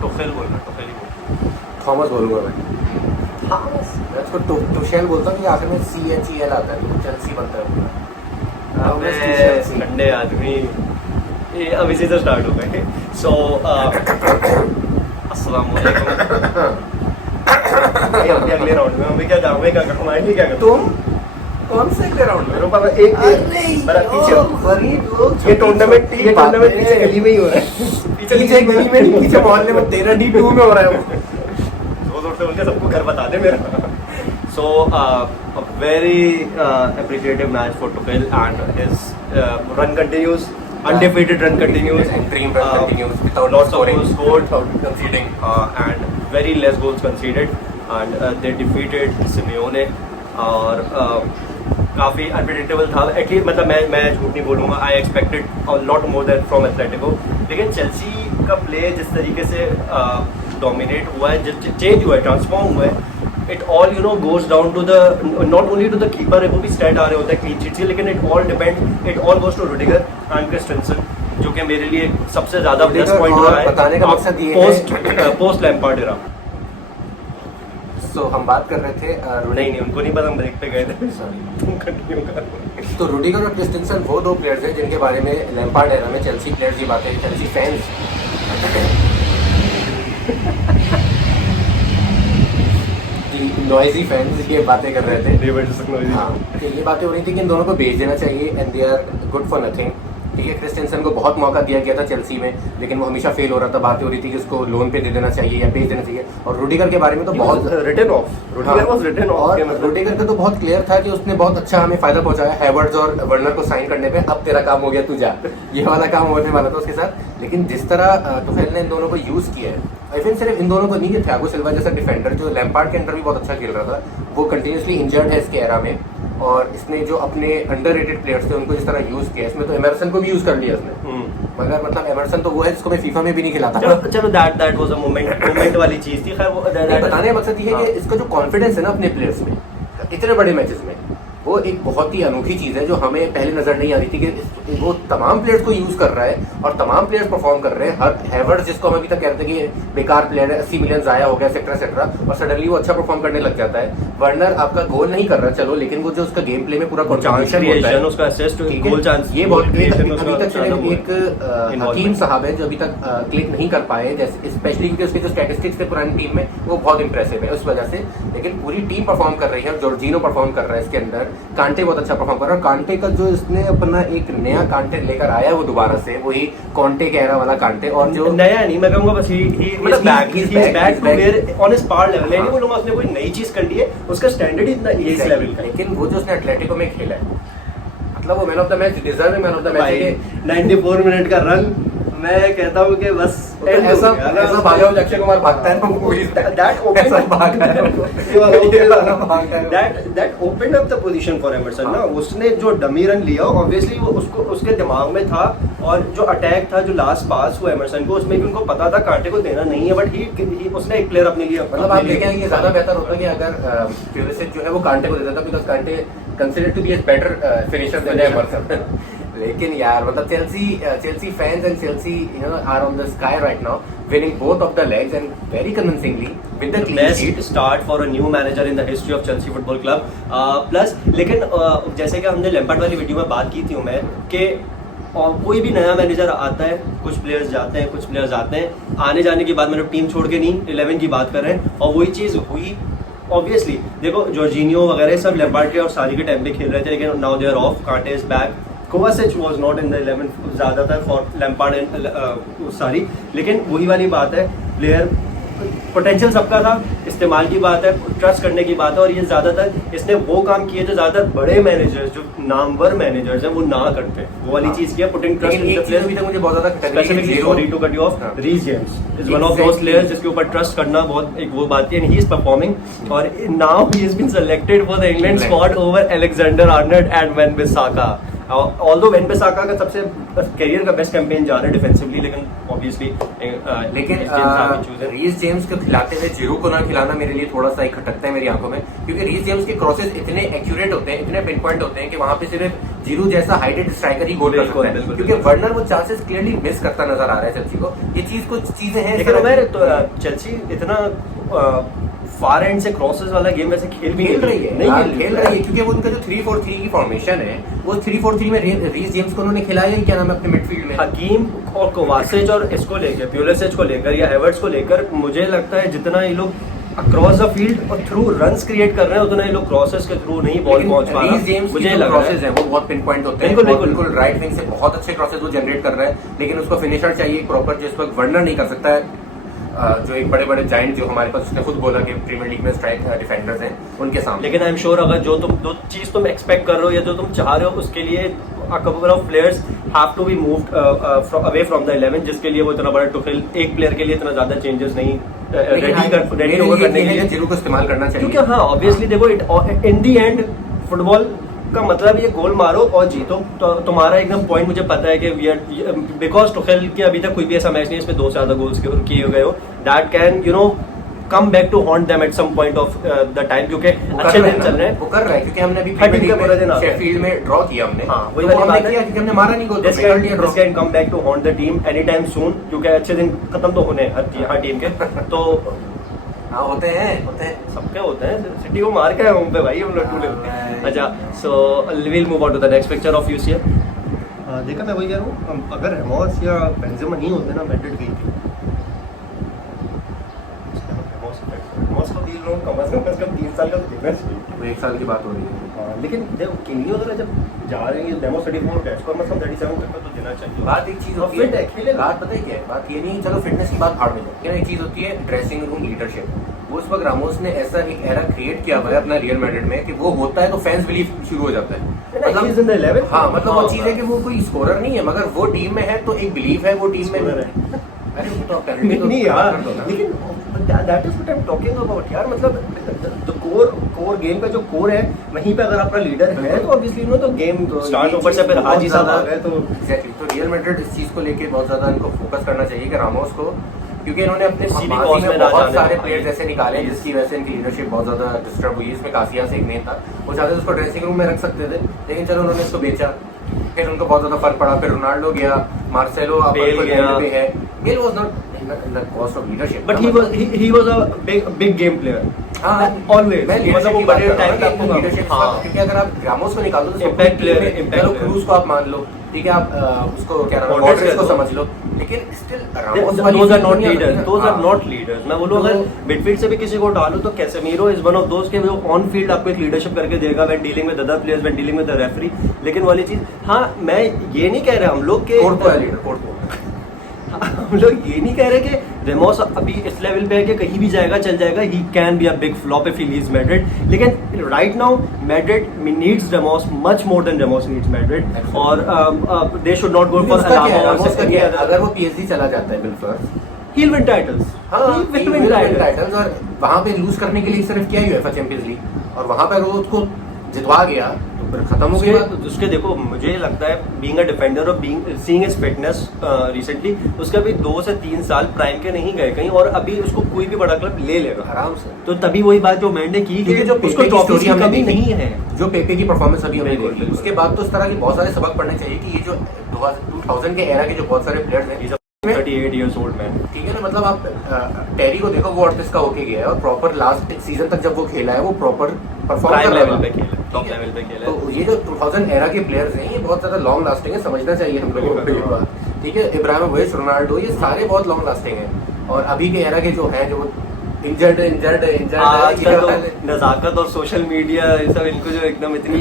टुखेल बोलना, टुखेल ही बोलना। थॉमस बोलूँगा मैं। हाँ मैं उसको टुशेल बोलता हूँ कि आखिर में CHEL आता है तो चेल्सी बनता है पूरा। अबे ठंडे आदमी, ये अब इसी से स्टार्ट हो गए। सो अस्सलाम वालेकुम। अगले राउंड में हमें क्या जाओगे, क्या हमारे क्या तुम कौन से अगले राउंड में? एक पीछे ये टूर्नामेंट पीछे गली में ही हो रहा है। पीछे गली में नहीं, पीछे मोहल्ले में 13 D2 में हो रहा है वो। जोर से उनके सबको घर बता दे मेरा। So a very appreciative match for Tuchel and his run continues, undefeated run continues, and dream run continues without lots of scoring, goals scored, without conceding, and very less goals conceded, and they defeated Simeone और काफ़ी unpredictable था at least, मतलब मैं झूठ नहीं बोलूँगा, I expected a lot more than from Atletico, लेकिन Chelsea का प्ले जिस तरीके से डोमिनेट हुआ है, चेंज हुआ है, ट्रांसफॉर्म हुआ है, it all you know goes down to the not only to the keeper, वो भी स्टैट आ रहे होते हैं क्लीन शीट से, लेकिन it all depend, it all goes to Rudiger and Christensen, जो कि मेरे लिए सबसे ज़्यादा प्लस पॉइंट रहा है बताने का मकसद ये पोस्ट लैम्पार्ड एरा। सो हम बात कर रहे थे नहीं उनको नहीं पता, हम ब्रेक पे गए थे। तुम कंटिन्यू कर। तो रुडिगर और क्रिस्टेंसन वो दो प्लेयर्स हैं जिनके बारे में लैम्पार्ड एरा में चेल्सी प्लेयर्स की बातें, चेल्सी फैंस नॉइजी फैंस ये बातें कर रहे थे। हाँ, तो ये बातें हो रही थी कि इन दोनों को भेज देना चाहिए and they are good for nothing. ठीक है, क्रिस्टेंसन को बहुत मौका दिया गया था चेल्सी में, लेकिन वो हमेशा फेल हो रहा था। बातें हो रही थी कि उसको लोन पे दे देना चाहिए या भेज देना चाहिए। और रुडिगर के बारे में तो बहुत written off, Rudiger was written off, और रुडिगर का तो बहुत क्लियर था कि उसने बहुत अच्छा हमें फायदा पहुंचाया हैवर्ड्स और वर्नर को साइन करने पे। अब तेरा काम हो गया, तू जा, ये वाला काम होने वाला था उसके साथ। लेकिन जिस तरह तुफेल ने इन दोनों को यूज किया है, इवन सिर्फ इन दोनों को नहीं, थियागो सिल्वा जैसा डिफेंडर जो लैम्पार्ड के अंदर भी बहुत अच्छा खेल रहा था, वो कंटिन्यूसली इंजर्ड है इसके एरा में। और इसने जो अपने अंडररेटेड प्लेयर्स थे उनको जिस तरह यूज किया, इसमें तो एमरसन को भी यूज कर लिया इसने। मगर मतलब एमरसन तो वो है जिसको मैं फीफा में भी नहीं खिलाता। चलो दैट वाज अ मोमेंट वाली चीज थी। खैर वो बताने का मकसद ये है कि इसका जो कॉन्फिडेंस है ना अपने प्लेयर्स में इतने बड़े मैचेस में, वो एक बहुत ही अनोखी चीज़ है जो हमें पहले नजर नहीं आ रही थी कि वो तमाम प्लेयर्स को यूज कर रहा है और तमाम प्लेयर्स परफॉर्म कर रहे हैं। हर हैवर्ड्स जिसको हम अभी तक कहते हैं कि बेकार प्लेयर है, 80 मिलियन जाया हो गया एक्सेट्रा, और सडनली वो अच्छा परफॉर्म करने लग जाता है। वर्नर आपका गोल नहीं कर रहा चलो, लेकिन वो जो उसका गेम प्ले में पूरा कॉन्ट्रीब्यूशन होता है, उसका असिस्ट, गोल चांस, ये बहुत अभी तक चले। एक हकीम साहब है जो अभी तक क्लिक नहीं कर पाए, जैसे स्पेशली क्योंकि उसके जो स्टैटिस्टिक्स थे पुरानी टीम में वो बहुत इंप्रेसिव है उस वजह से, लेकिन पूरी टीम परफॉर्म कर रही है। जॉर्जिनो परफॉर्म कर रहा है इसके अंदर, कांटे बहुत अच्छा परफॉर्म कर रहा है। कांटे का जो इसने अपना एक नया कांटे लेकर आया है वो दोबारा से वही कॉन्टे कैरा वाला कांटे, और जो नया नहीं मैं कहूंगा, बस he is back to where on his par level. मैं नहीं बोलूंगा उसने कोई नई चीज कर ली है, उसका स्टैंडर्ड ही इतना इस लेवल का। लेकिन वो जो उसने एटलेटिको में खेला है, मतलब वो man of the match deserve है, मैन ऑफ द मैच है। 94 मिनट का रन, मैं कहता हूँ कि बस ऐसा भागा हो अक्षय कुमार भागता है that opened up the position for Emerson ना। उसने जो डमी रन लिया ऑब्वियसली वो उसको उसके दिमाग में था, और जो अटैक था जो लास्ट पास हुआ एमरसन को, उसमें भी उनको पता था कांटे को देना नहीं है, बट ही उसने एक प्लेयर अपने लिए, मतलब आप देखें ये ज्यादा बेहतर होता कि अगर प्यूरिसिच जो है वो कांटे को देता था, because Kante considered to be a better finisher than Emerson. लेकिन यार मतलब Chelsea fans and Chelsea you know are on the sky right now, winning both of the legs and very convincingly with the clean sheet. Best start for a new manager in the history of Chelsea Football Club. Plus लेकिन जैसे कि हमने Lampard वाली video में बात की थी मैं कि कोई भी नया मैनेजर आता है, कुछ प्लेयर्स जाते हैं, कुछ प्लेयर्स आते हैं, आने जाने की बात मतलब टीम छोड़ के नहीं, 11 की बात कर रहे हैं, और वही चीज़ हुई ऑब्वियसली। देखो जॉर्जिनियो वगैरह सब लैम्पार्ड के और सारी के टाइम पे खेल रहे थे, लेकिन नाउ दे आर ऑफ, कांटे is back, कोवासिच was not in the 11 ज़्यादातर फॉर लैम्पार्ड एंड सारी। लेकिन वही वाली बात है, प्लेयर पोटेंशियल सबका था, इस्तेमाल की बात है, ट्रस्ट करने की बात है, और ये ज़्यादातर इसने वो काम किए जो ज़्यादातर बड़े मैनेजर्स जो नामवर मैनेजर्स हैं वो ना करते, वो वाली चीज़ किया, putting trust in the player. अभी तक मुझे बहुत ज़्यादा specifically sorry to cut you off, Reece James is one of those players जिसके ऊपर ट्रस्ट करना बहुत एक वो बात है, एंड ही इज परफॉर्मिंग, और now he has been selected for the England squad over Alexander Arnold and Wan Bissaka. Although Wan Bissaka का सबसे करियर का बेस्ट कैंपेन जा रहा है डिफेंसिवली, लेकिन ऑब्वियसली रीस जेम्स को खिलाते हुए जिरू को ना खिलाना मेरे लिए थोड़ा सा एक खटकता है मेरी आंखों में, क्योंकि रीस जेम्स के क्रॉसेस इतने एक्यूरेट होते हैं, इतने पिन पॉइंट होते हैं कि वहां पे सिर्फ जिरू जैसा हाइटेड स्ट्राइकर ही गोल कर सकता है, क्योंकि वर्नर वो चांसेस क्लियरली मिस करता नजर आ रहा है चेल्सी को। ये चीज कुछ चीजें हैं, लेकिन उमर तो चेल्सी इतना फार एंड से क्रॉसेस वाला गेम वैसे खेल रही है, खेल रही है, क्योंकि वो उनका जो 3-4-3 की फॉर्मेशन है वो 3-4-3 में रीस जेम्स को उन्होंने खिलाया ही क्या नाम है अपने मिडफील्ड में। हकीम और कोवासिच और इसको लेकर प्यूलिसिच को लेकर या हेवर्ट्स को लेकर मुझे लगता है जितना ये लोग अक्रॉस द फील्ड और थ्रू रन्स क्रिएट कर रहे हैं उतना ये लोग क्रॉसेस के थ्रू नहीं बॉल पहुंच पा रहा। मुझे लग रहा है वो बहुत पिन पॉइंट होते हैं, बिल्कुल राइट विंग से बहुत अच्छे क्रॉसेस वो जनरेट कर रहा है, लेकिन उसको फिनिशर चाहिए प्रॉपर, जिस वक्त वर्नर नहीं कर सकता है। जो एक बड़े बड़े जाइंट जो हमारे पास, उसने खुद बोला कि प्रीमियर लीग में स्ट्राइक डिफेंडर्स हैं उनके सामने। लेकिन आई एम श्योर अगर जो चीज तुम एक्सपेक्ट कर रहे हो या जो तुम चाह रहे हो उसके लिए a couple of players have to be moved away from the 11, जिसके लिए वो इतना बड़ा टुखिल एक प्लेयर के लिए इतना ज्यादा चेंजेस नहीं रेडी होकर करने के लिए जिरू को इस्तेमाल करना चाहिए, क्योंकि हाँ ऑब्वियसली देखो इन दी एंड फुटबॉल का मतलब ये गोल मारो और जीतो। तो तुम्हारा एकदम पॉइंट मुझे पता है कि बिकॉज टुखेल के अभी तक कोई भी ऐसा मैच नहीं इसमें 2 से ज्यादा गोल्स किए गए हो, that can you know come back to haunt them at some point of the time, क्योंकि अच्छे दिन चल रहे हैं। वो कर रहा है क्योंकि हमने अभी शेफील्ड में ड्रॉ किया हमने, हाँ वही वाली बात है क्योंकि हमने मारा नहीं goal, this can come back to haunt the team any time soon, क्योंकि अच्छे दिन खत्म तो होने हर टीम के तो हाँ होते हैं सबके होते हैं। सिटी को मार के आए पे भाई हम लोग टूले। अच्छा so will move on to the next picture of UCL. देखा मैं वही कह रहा हूँ, अगर रेमोस या बेंजेमा नहीं होते ना मैड्रिड गई थी। रेमोस का डील रहा कम से कम 3 साल का तो देना चाहिए, 1 साल की बात हो रही है। लेकिन जब किंगी वगैरह जब जा रहे हैं डेमो 34 कैच पर मतलब 37 तक का तो देना चाहिए। बात एक चीज होती है, खेले बात पता है क्या है, बात ये नहीं, चलो फिटनेस की बात भाड़ में जाए, एक चीज होती है ड्रेसिंग रूम लीडरशिप। वो उस वक्त रामोस ने ऐसा एक एरा क्रिएट किया हुआ है अपना रियल मैड्रिड में कि वो होता है तो फैंस बिलीव शुरू हो जाता है, मतलब हाँ मतलब वो चीज है कि वो कोई स्कोरर नहीं है मगर वो टीम में है तो एक बिलीव है वो टीम में है। अरे वो तो नहीं यार, लेकिन that is what I am talking about यार, मतलब द कोर गेम का जो कोर है वहीं पे अगर आपका लीडर है तो ऑब्वियसली नो तो गेम स्टार्ट ऊपर से फिर हाजी साहब आ गए तो एग्जैक्टली। तो रियल मैड्रिड इस चीज को लेके बहुत ज्यादा इनको फोकस करना चाहिए कि रामोस को, क्योंकि इन्होंने अपने माजी में बहुत सारे प्लेयर्स ऐसे निकाले जिसकी वजह से इनकी लीडरशिप बहुत ज्यादा डिस्टर्ब हुई। इसमें कासियास एक मेन था, वो चाहते उसको ड्रेसिंग रूम में रख सकते थे, लेकिन चलो उन्होंने इसको बेचा, फिर उनको बहुत ज्यादा फर्क पड़ा। फिर रोनाल्डो गया, मार्सेलो है, Bale was not in the cost of leadership, but he was a big game player, always मतलब वो बड़े टाइम पे आपको लीडरशिप, क्योंकि अगर आप रामोस को निकाल दो तो इम्पैक्ट प्लेयर है, चलो क्रूज को आप मान लो, ठीक है, आप उसको क्या नाम है मॉडरेट को समझ लो, लेकिन still Ramos those are not leaders। मैं बोलूं अगर मिडफील्ड से भी किसी को डालो तो कैसेमीरो इज वन ऑफ दोस के वो ऑन फील्ड आपको एक लीडरशिप करके देगा when dealing with other players, when dealing with the referee. लेकिन वाली चीज हाँ मैं ये नहीं कह रहा हम लोग के हम लोग ये नहीं कह रहे कि रेमोस अभी इस लेवल पे है कि कहीं भी जाएगा चल जाएगा, he can be a big flop if he leaves Madrid, लेकिन right now Madrid needs Ramos much more than Ramos needs Madrid और they should not go for अगर वो पीएसजी चला जाता है बिल्कुल he'll win titles, he'll win titles और वहां पे लूज करने के लिए सिर्फ क्या यूएफए चैंपियंस लीग, और वहां पर वो उसको जितवा गया तो फिर खत्म हो गया। उसके देखो मुझे लगता है बीइंग अ डिफेंडर और being seeing his fitness recently उसका भी 2 से 3 साल प्राइम के नहीं गए कहीं, और अभी उसको कोई भी बड़ा क्लब ले लेगा आराम से। तो तभी वही बात जो मैंने की कि जो उसको ट्रॉफी की कमी नहीं है, जो पेपे की परफॉर्मेंस अभी हमने देखी, उसके बाद तो इस तरह की बहुत सारे सबक पढ़ने चाहिए कि ये जो 2000 के एरा के जो बहुत सारे प्लेयर्स हैं 38 years old man, ठीक है ना, मतलब आप टेरी को देखो वो 38 का होके गया है और प्रॉपर लास्ट सीजन तक जब वो खेला है वो प्रॉपर परफॉर्म कर लेवल पे खेला, टॉप लेवल पे खेला। तो ये जो 2000 एरा के प्लेयर्स हैं ये बहुत ज्यादा लॉन्ग लास्टिंग है, समझना चाहिए हम लोगों को, ठीक है। इब्राहिमोविच, रोनाल्डो ये सारे बहुत लॉन्ग लास्टिंग हैं, और अभी के एरा के जो हैं जो इंजर्ड नजाकत और सोशल मीडिया ये सब इनको जो एकदम इतनी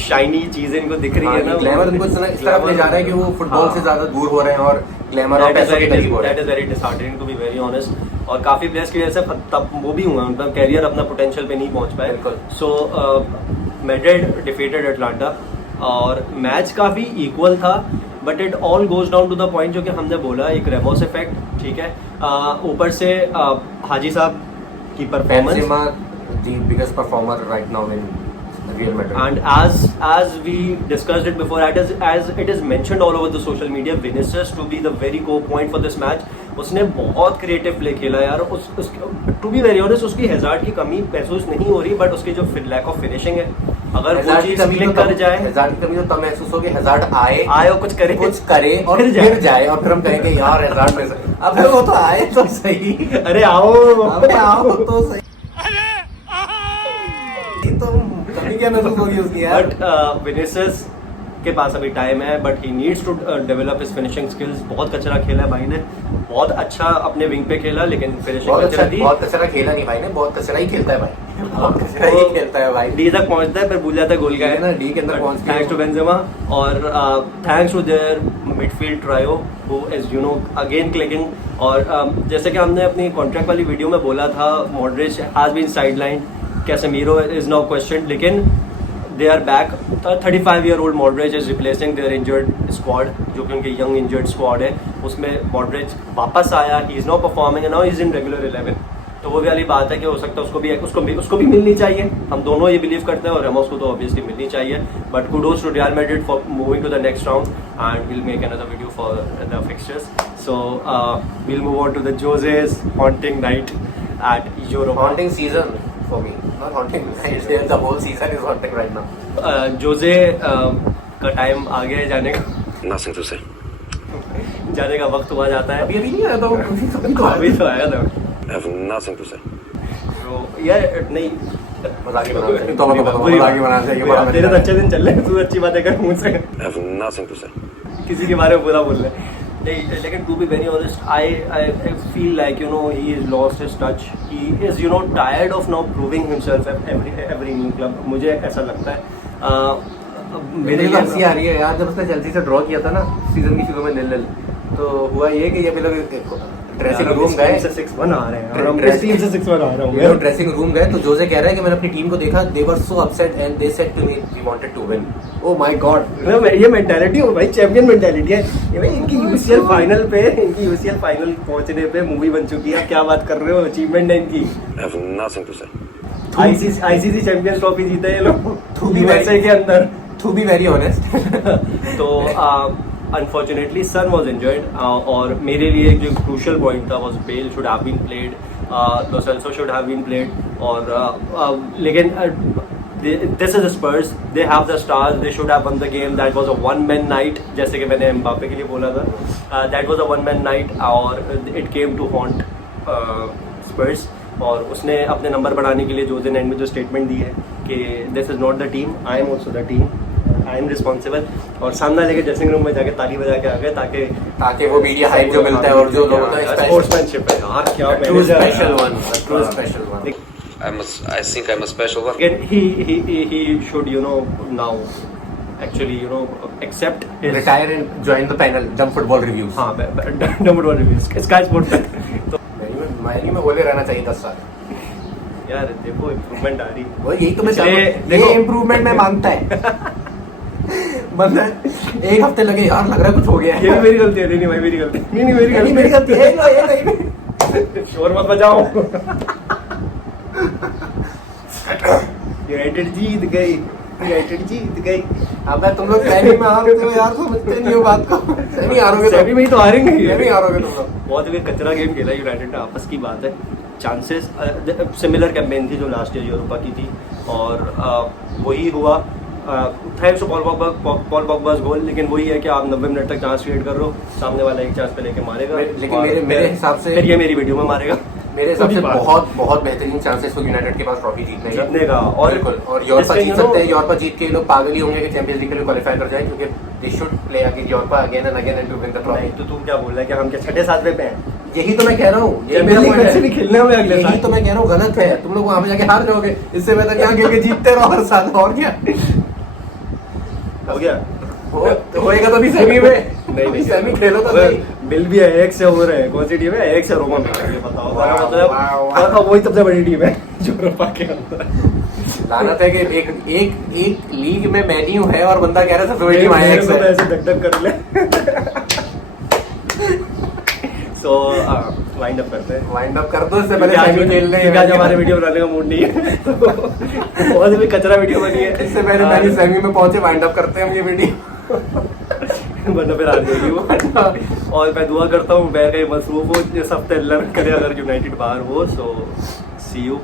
शाइनी चीजें इनको दिख रही है ना, ग्लैमर इनको इस तरफ ले जा रहा है कि वो फुटबॉल से ज्यादा दूर हो रहे हैं और ग्लैमर और पैसों के करीब हो रहे हैं। That is very disheartening to be very honest, और काफी प्लेयर्स की वजह से तब वो भी हुआ उनका कैरियर अपना पोटेंशियल पे नहीं पहुंच पाए। सो मैड्रिड डिफीटेड एटलांटा और मैच काफी इक्वल था, but it all goes down to the point जो कि हमने बोला, एक रेमोस इफेक्ट, ठीक है, ऊपर से हाजी साहब की performance, the biggest performer right now in Real Madrid. And as we discussed it before, as it is mentioned all over the social media, Vinicius to be the very core point for this match. उसने बहुत creative play खेला यार. To be very honest उसकी hazard की कमी महसूस नहीं हो रही, बट उसकी जो लैक ऑफ फिनिशिंग है, अगर वो चीज क्लिक कर जाए. हैजार्ड की कमी तो तब महसूस होगी हैजार्ड आए और कुछ करे और फिर जाए और फिर हम कहेंगे यार हैजार्ड में से अब वो तो आए तो सही. अरे आओ तो सही. तो कमी क्या महसूस होगी उसकी यार. बट विनिसियस के पास अभी टाइम है, but he needs to develop his finishing skills. बहुत कचरा खेला है भाई ने, बहुत अच्छा अपने विंग पे खेला, लेकिन फिनिशिंग कचरा दी. बहुत कचरा खेला नहीं भाई ने, बहुत कचरा ही खेलता है भाई. बहुत कचरा ही खेलता है भाई. डी तक पहुंचता है, फिर भूल जाता है गोल का है ना. डी के अंदर पहुंच गया. थैंक्स टू बेंजेमा और thanks to their midfield trio who is you know again clicking. और जैसे कि हमने अपनी कॉन्ट्रैक्ट वाली वीडियो में बोला था, Modric has been sideline, Casemiro is now question, लेकिन they are back. 35-year-old Modric is replacing their injured squad, जो कि उनके young injured squad है. उसमें Modric वापस आया, he is now performing and now he is in regular 11. तो वो भी वाली बात है कि हो सकता है उसको भी मिलनी चाहिए. हम दोनों ये बिलीव करते हैं और रेमोस को तो ऑब्वियसली मिलनी चाहिए. But kudos to Real Madrid for moving to the next round, and we'll make another video for the fixtures. So we'll move on to the Jose's haunting night at Europa. Haunting season for me, not haunting night. The whole season is haunting right now. Jose का time आ गया है जाने का. Nothing to say. जाने का वक्त हुआ जाता है. अभी नहीं आया तो अभी तो आया था. I have nothing to say. तो यार नहीं मजाक ही बनाना चाहिए. तेरे तो अच्छे दिन चल रहे हैं, तू अच्छी बातें कर मुझसे. I have nothing to say. किसी के बारे में बुरा बोल रहे. नहीं, लेकिन to be very honest I feel like you know he is lost his touch. He is you know tired of now proving himself every new club. मुझे ऐसा लगता है. मेरे लिए हंसी आ रही है यार, जब उसने चेल्सी से ड्रॉ किया था ना सीजन की शुरू में 0-0, तो हुआ ये कि ये लोग ड्रेसिंग रूम गए. 6-1 आ रहे हैं और हम टीम से 6-1 आ रहे होंगे. ड्रेसिंग रूम गए तो जोसे कह रहा है कि मैंने अपनी टीम को देखा, they were so upset and they said to me we wanted to win. Oh my god, ये मेंटालिटी हो भाई, चैंपियन मेंटालिटी है ये भाई. इनकी यूसीएल फाइनल पहुंचने पे मूवी बन चुकी है. क्या बात कर रहे हो, अचीवमेंट है इनकी. I have nothing to say. ICC Champions Trophy जीते हैं ये लोग यूएसए के अंदर. To be very honest. तो अनफॉर्चुनेटली सन वॉज इंजर्ड और मेरे लिए जो क्रूशल पॉइंट था was Bale should have been played, Lo Celso should have been played. और लेकिन this is the Spurs, they have the stars, they should have won the game. That was a one-man night, जैसे कि मैंने Mbappe के लिए बोला था. That was a one-man night और it came to haunt Spurs. और उसने अपने नंबर बढ़ाने के लिए जोजे ने एंड में जो स्टेटमेंट दी है कि this is not the team, I am also the team, I am responsible. और सामना लेके ड्रेसिंग रूम में जाके ताली बजा के आ गए ताकि वो मीडिया हाइप जो मिलता है और जो लोगों का स्पोर्ट्समैनशिप है यार. क्या special one. I think I'm a special one. Again, he should now actually accept his retire and join the panel Dumb Football Reviews. हाँ, Dumb Football Reviews Sky Sports पे. तो मैंने में बोले रहना चाहिए 10 साल. यार देखो इम्प्रूवमेंट आ रही. वो यही तो मैं देखो इम्प्रूवमेंट में मांगता है. बंदा एक हफ्ते लगे यार, लग रहा है कुछ हो गया है. ये भी मेरी गलती है. नहीं भाई मेरी गलती नहीं मेरी गलती है. शोर मत बजाओ. यूनाइटेड जीत गई. अब तुम लोग सेमी में हारते हो यार, समझते नहीं हो बात को. सेमी हारोगे सेमी में ही तो हारेंगे. सेमी हारोगे तुम लोग. बहुत ही कचरा गेम खेला यूनाइटेड ने, आपस की बात है. चांसेस सिमिलर कैंपेन थी जो लास्ट ईयर यूरोपा की थी और वही हुआ. थैंक्स टू पॉल पॉगबा's गोल. लेकिन वही है कि आप 90 मिनट तक चांस क्रिएट कर रहे हो, सामने वाला एक चांस पे लेके मारेगा. लेकिन मेरे हिसाब से फिर ये मेरी वीडियो में मारेगा. मेरे हिसाब से बहुत बेहतरीन चांसेस हो यूनाइटेड के पास ट्रॉफी जीतने का. और बिल्कुल. और यूरोपा जीत सकते हैं. यूरोपा जीत के लोग पागल ही होंगे कि चैंपियंस लीग के लिए क्वालीफाई कर जाए, क्योंकि they should play against Europa again and to win the trophy. तो तू क्या बोल रहा है कि हम क्या 6-7वें पे हैं? यही तो मैं कह रहा हूँ. यही खेलने में अगले यही तो मैं कह रहा हूँ गलत है. तुम लोग वहां पे जाके हार जाओगे. इससे बेहतर क्या खेल के जीतते रहो हर साल. और क्या हो गया होएगा तो भी सेमी में. नहीं सेमी खेलो तो सही. बिल भी एएक्स से हो रहे हैं. कौन सी टीम है? एएक्स से रोमा में. बताओ. मतलब वही सबसे बड़ी टीम है यूरोपा के अंदर. लानत है कि एक लीग में मेन्यू है और बंदा कह रहा है सबसे बड़ी टीम एएक्स है. ऐसे धक कर ले. So वाइंड अप करते हैं। वाइंड अप कर दो, इससे पहले क्योंकि आज सेमी खेलने क्योंकि आज हमारे वीडियो बनाने का मूड नहीं है तो बहुत ही कचरा वीडियो बनी है। इससे पहले मैंने सेमी में पहुंचे, वाइंड अप करते हैं हम ये वीडियो। वरना फिर हार जाएगी वो। और मैं दुआ करता हूँ बैर का ये मसरूफ हो, इस हफ्ते लर्न करे अगर यूनाइटेड बाहर हो। So see you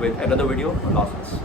with another video, loss.